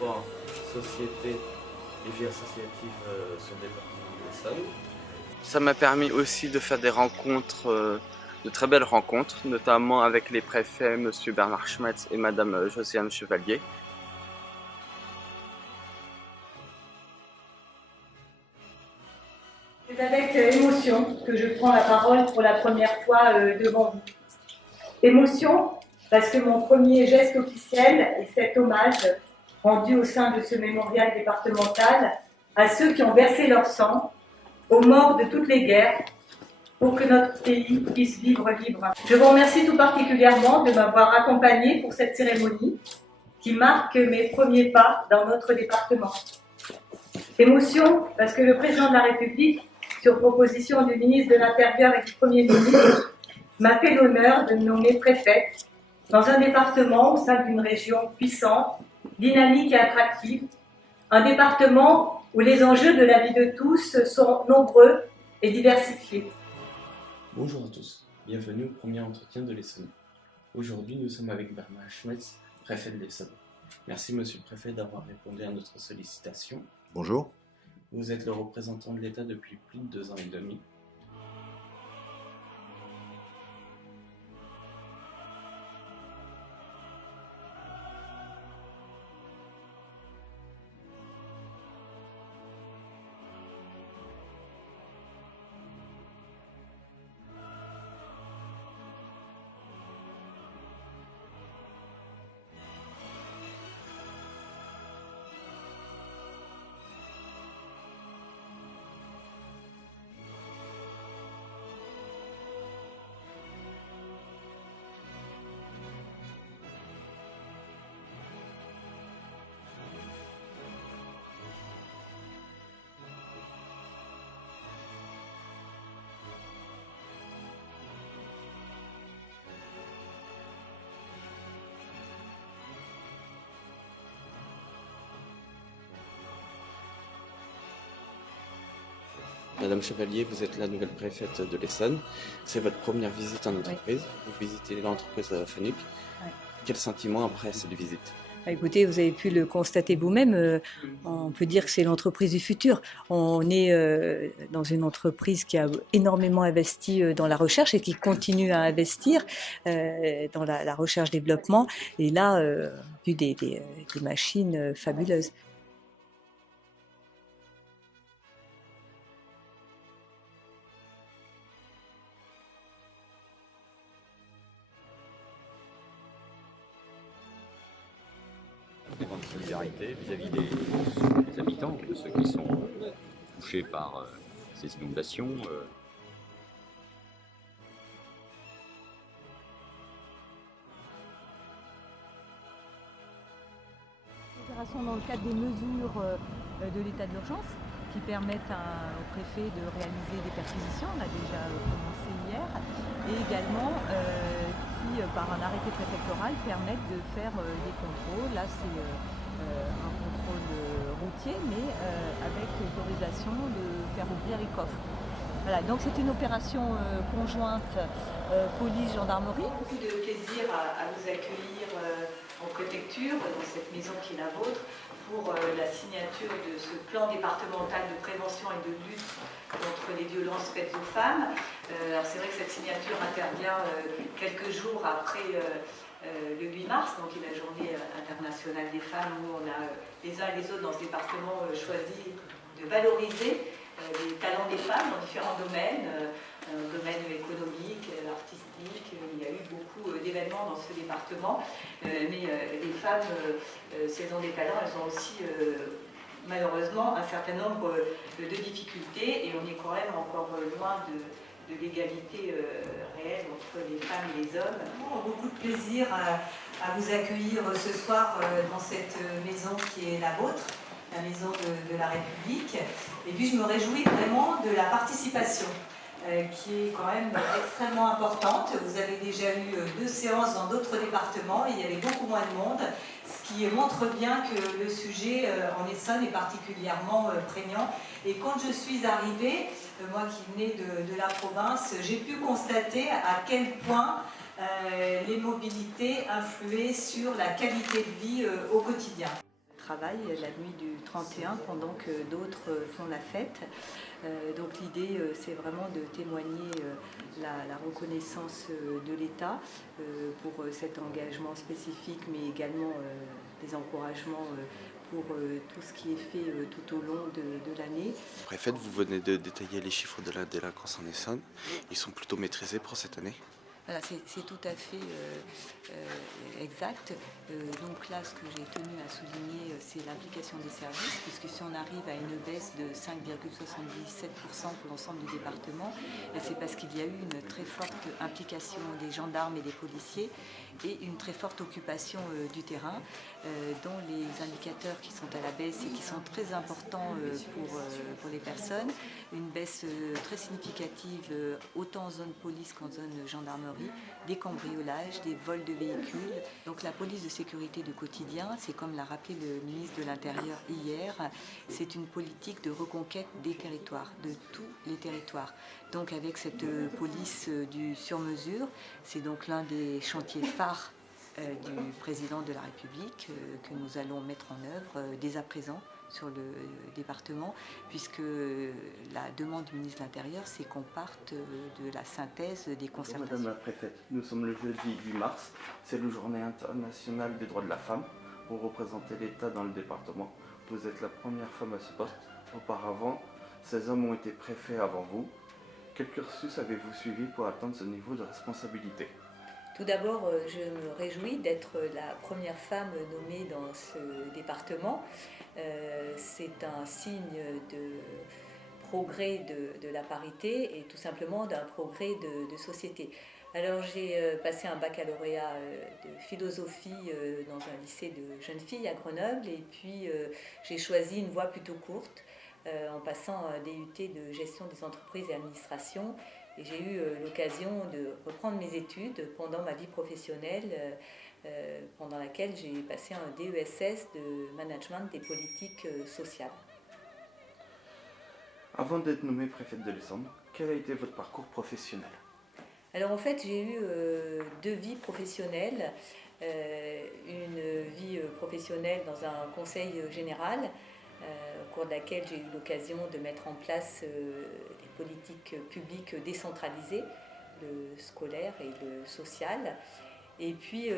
sport, société et vie associative sur le département de l'Essonne. Ça m'a permis aussi de faire des rencontres, de très belles rencontres, notamment avec les préfets, M. Bernard Schmetz et Mme Josiane Chevalier. C'est avec émotion que je prends la parole pour la première fois devant vous. Émotion parce que mon premier geste officiel est cet hommage rendu au sein de ce mémorial départemental à ceux qui ont versé leur sang, aux morts de toutes les guerres, pour que notre pays puisse vivre libre. Je vous remercie tout particulièrement de m'avoir accompagnée pour cette cérémonie qui marque mes premiers pas dans notre département. Émotion parce que le président de la République, sur proposition du ministre de l'Intérieur et du Premier ministre, m'a fait l'honneur de me nommer préfète dans un département au sein d'une région puissante, dynamique et attractive, un département où les enjeux de la vie de tous sont nombreux et diversifiés. Bonjour à tous, bienvenue au premier entretien de l'Essonne. Aujourd'hui, nous sommes avec Bernard Schmetz, préfet de l'Essonne. Merci Monsieur le Préfet d'avoir répondu à notre sollicitation. Bonjour. Vous êtes le représentant de l'État depuis plus de 2 ans et demi. Madame Chevalier, vous êtes la nouvelle préfète de l'Essonne. C'est votre première visite en entreprise. Oui. Vous visitez l'entreprise FENUC. Oui. Quel sentiment après cette visite ? Écoutez, vous avez pu le constater vous-même, on peut dire que c'est l'entreprise du futur. On est dans une entreprise qui a énormément investi dans la recherche et qui continue à investir dans la recherche-développement. Et là, vu des machines fabuleuses. Une grande solidarité vis-à-vis des habitants, de ceux qui sont touchés par ces inondations. Opération dans le cadre des mesures de l'état d'urgence qui permettent au préfet de réaliser des perquisitions, on a déjà commencé hier, et également qui, par un arrêté préfectoral, permettent de faire des contrôles. Là, c'est un contrôle routier, mais avec l'autorisation de faire ouvrir les coffres. Voilà, donc c'est une opération conjointe police-gendarmerie. Beaucoup de plaisir à vous accueillir en préfecture, dans cette maison qui est la vôtre, pour la signature de ce plan départemental de prévention et de lutte contre les violences faites aux femmes. Alors c'est vrai que cette signature intervient quelques jours après le 8 mars, donc la journée internationale des femmes, où on a les uns et les autres dans ce département choisi de valoriser les talents des femmes dans différents domaines, domaine économique, artistique. Il y a eu beaucoup d'événements dans ce département, mais les femmes, si elles ont des talents, elles ont aussi malheureusement un certain nombre de difficultés, et on est quand même encore loin de l'égalité réelle entre les femmes et les hommes. Beaucoup de plaisir à vous accueillir ce soir dans cette maison qui est la vôtre, la maison de la République. Et puis je me réjouis vraiment de la participation qui est quand même extrêmement importante. Vous avez déjà eu 2 séances dans d'autres départements, il y avait beaucoup moins de monde, ce qui montre bien que le sujet en Essonne est particulièrement prégnant. Et quand je suis arrivée, moi qui venais de la province, j'ai pu constater à quel point les mobilités influaient sur la qualité de vie au quotidien. travail la nuit du 31 pendant que d'autres font la fête. Donc l'idée, c'est vraiment de témoigner la reconnaissance de l'État pour cet engagement spécifique, mais également des encouragements pour tout ce qui est fait tout au long de l'année. Préfète, vous venez de détailler les chiffres de la délinquance en Essonne. Ils sont plutôt maîtrisés pour cette année? Voilà, c'est tout à fait exact. Donc là, ce que j'ai tenu à souligner, c'est l'implication des services, puisque si on arrive à une baisse de 5,77% pour l'ensemble du département, c'est parce qu'il y a eu une très forte implication des gendarmes et des policiers et une très forte occupation du terrain, dont les indicateurs qui sont à la baisse et qui sont très importants pour les personnes. Une baisse très significative, autant en zone police qu'en zone gendarmerie, des cambriolages, des vols de véhicules. Donc la police de sécurité du quotidien, c'est comme l'a rappelé le ministre de l'Intérieur hier, c'est une politique de reconquête des territoires, de tous les territoires. Donc avec cette police du sur-mesure, c'est donc l'un des chantiers phares du président de la République que nous allons mettre en œuvre dès à présent sur le département, puisque la demande du ministre de l'Intérieur, c'est qu'on parte de la synthèse des concertations. Madame la préfète, nous sommes le jeudi 8 mars, c'est la journée internationale des droits de la femme. Vous représentez l'État dans le département. Vous êtes la première femme à ce poste. Auparavant, 16 hommes ont été préfets avant vous. Quel cursus avez-vous suivi pour atteindre ce niveau de responsabilité? Tout d'abord, je me réjouis d'être la première femme nommée dans ce département. C'est un signe de progrès de la parité et tout simplement d'un progrès de société. Alors j'ai passé un baccalauréat de philosophie dans un lycée de jeunes filles à Grenoble et puis j'ai choisi une voie plutôt courte en passant un DUT de gestion des entreprises et administration. Et j'ai eu l'occasion de reprendre mes études pendant ma vie professionnelle, pendant laquelle j'ai passé un DESS de management des politiques sociales. Avant d'être nommée préfète de l'Essonne, quel a été votre parcours professionnel? Alors en fait, j'ai eu deux vies professionnelles. Une vie professionnelle dans un conseil général, au cours de laquelle j'ai eu l'occasion de mettre en place des politiques publiques décentralisées, le scolaire et le social. Et puis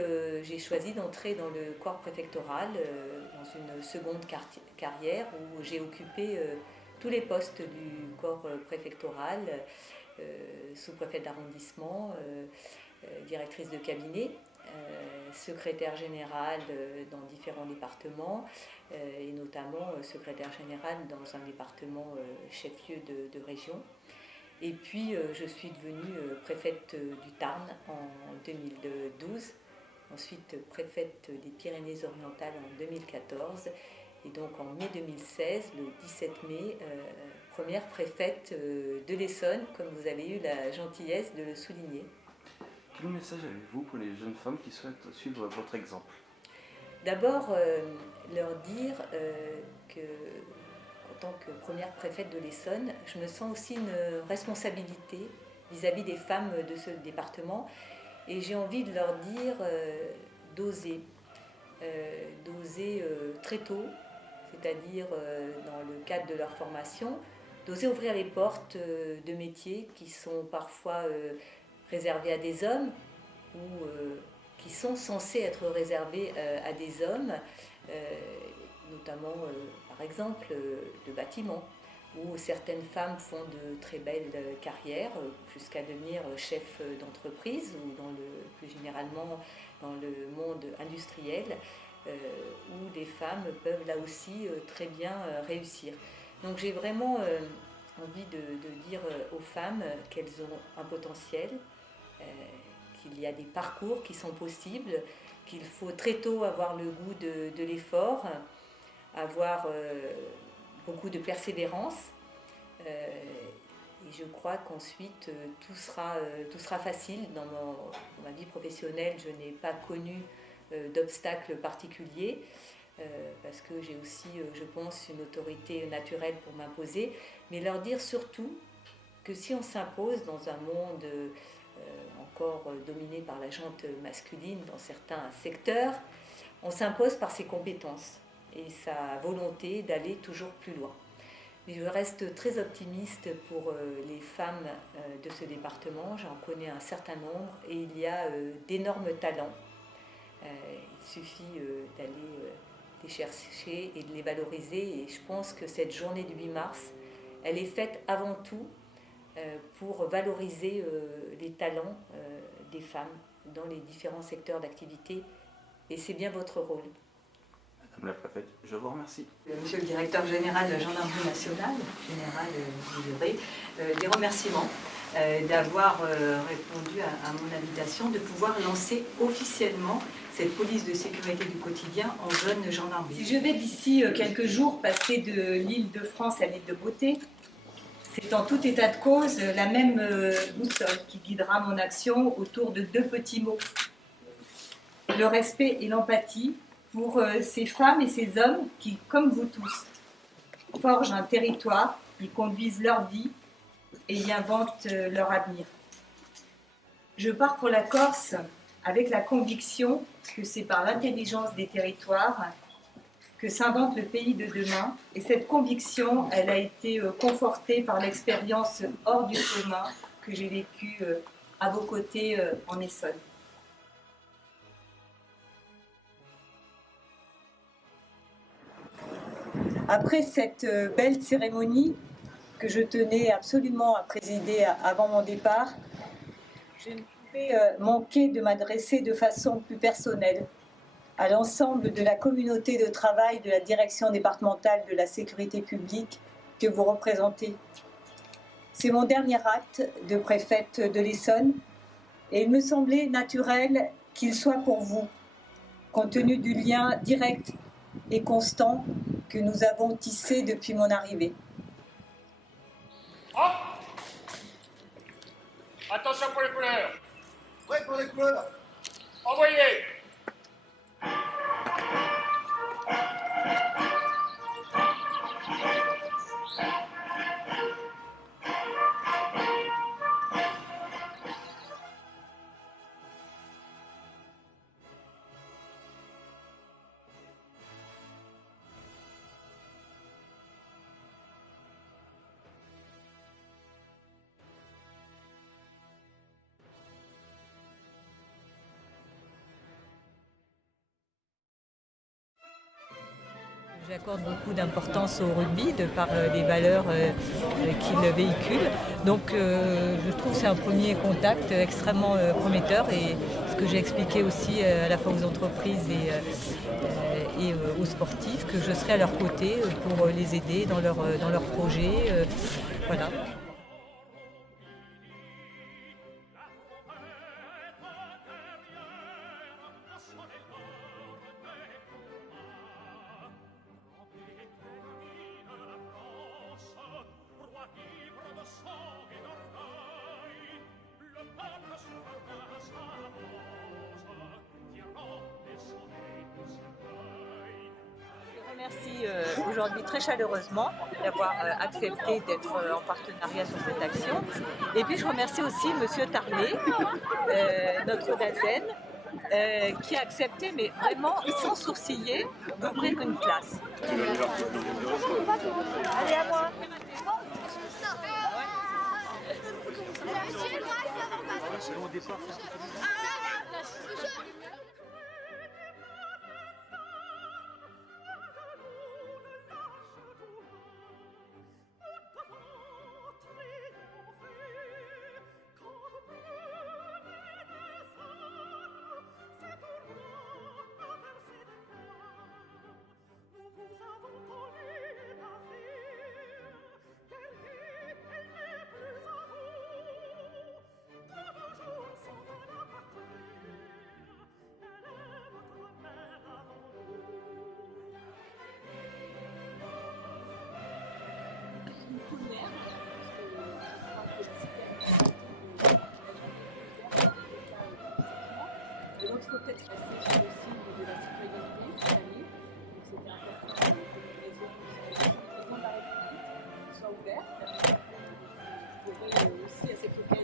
j'ai choisi d'entrer dans le corps préfectoral dans une seconde carrière où j'ai occupé tous les postes du corps préfectoral, sous-préfet d'arrondissement, directrice de cabinet, secrétaire général dans différents départements et notamment secrétaire général dans un département chef-lieu de région. Et puis je suis devenue préfète du Tarn en 2012, ensuite préfète des Pyrénées-Orientales en 2014 et donc en mai 2016, le 17 mai, première préfète de l'Essonne, comme vous avez eu la gentillesse de le souligner. Quel message avez-vous pour les jeunes femmes qui souhaitent suivre votre exemple? D'abord, leur dire que, en tant que première préfète de l'Essonne, je me sens aussi une responsabilité vis-à-vis des femmes de ce département et j'ai envie de leur dire d'oser très tôt, c'est-à-dire dans le cadre de leur formation, d'oser ouvrir les portes de métiers qui sont parfois réservés à des hommes ou qui sont censés être réservés à des hommes, notamment par exemple le bâtiment, où certaines femmes font de très belles carrières jusqu'à devenir chef d'entreprise ou plus généralement dans le monde industriel, où les femmes peuvent là aussi très bien réussir. Donc j'ai vraiment envie de dire aux femmes qu'elles ont un potentiel, qu'il y a des parcours qui sont possibles, qu'il faut très tôt avoir le goût de l'effort, avoir beaucoup de persévérance. Et je crois qu'ensuite tout sera facile. Dans ma vie professionnelle, je n'ai pas connu d'obstacles particuliers parce que j'ai aussi, je pense, une autorité naturelle pour m'imposer. Mais leur dire surtout que si on s'impose dans un monde encore dominé par la gente masculine dans certains secteurs, on s'impose par ses compétences. et sa volonté d'aller toujours plus loin. Mais je reste très optimiste pour les femmes de ce département. J'en connais un certain nombre et il y a d'énormes talents. Il suffit d'aller les chercher et de les valoriser. Et je pense que cette journée du 8 mars, elle est faite avant tout pour valoriser les talents des femmes dans les différents secteurs d'activité. Et c'est bien votre rôle. Madame la préfète, je vous remercie. Monsieur le directeur général de la gendarmerie nationale, général Villeray, des remerciements d'avoir répondu à mon invitation de pouvoir lancer officiellement cette police de sécurité du quotidien en zone gendarmerie. Si je vais d'ici quelques jours passer de l'Île-de-France à l'île de Beauté, c'est en tout état de cause la même boussole qui guidera mon action autour de 2 petits mots. Le respect et l'empathie pour ces femmes et ces hommes qui, comme vous tous, forgent un territoire, y conduisent leur vie et y inventent leur avenir. Je pars pour la Corse avec la conviction que c'est par l'intelligence des territoires que s'invente le pays de demain. Et cette conviction, elle a été confortée par l'expérience hors du commun que j'ai vécue à vos côtés en Essonne. Après cette belle cérémonie que je tenais absolument à présider avant mon départ, je ne pouvais manquer de m'adresser de façon plus personnelle à l'ensemble de la communauté de travail de la direction départementale de la sécurité publique que vous représentez. C'est mon dernier acte de préfète de l'Essonne et il me semblait naturel qu'il soit pour vous, compte tenu du lien direct et constant que nous avons tissé depuis mon arrivée. Hop! Attention pour les couleurs! Prêt pour les couleurs! Envoyez! J'accorde beaucoup d'importance au rugby de par les valeurs qu'il véhicule. Donc je trouve que c'est un premier contact extrêmement prometteur et ce que j'ai expliqué aussi à la fois aux entreprises et aux sportifs, que je serai à leur côté pour les aider dans leurs projets. Voilà. Merci aujourd'hui très chaleureusement d'avoir accepté d'être en partenariat sur cette action. Et puis je remercie aussi Monsieur Tarlet, notre DAZEN, qui a accepté, mais vraiment sans sourciller, d'ouvrir une classe. Allez, à moi. Donc il faut peut-être rester sur le signe de la citoyenneté cette année. Donc c'était important que les zones de la République soient ouvertes. Il faudrait aussi à cette occasion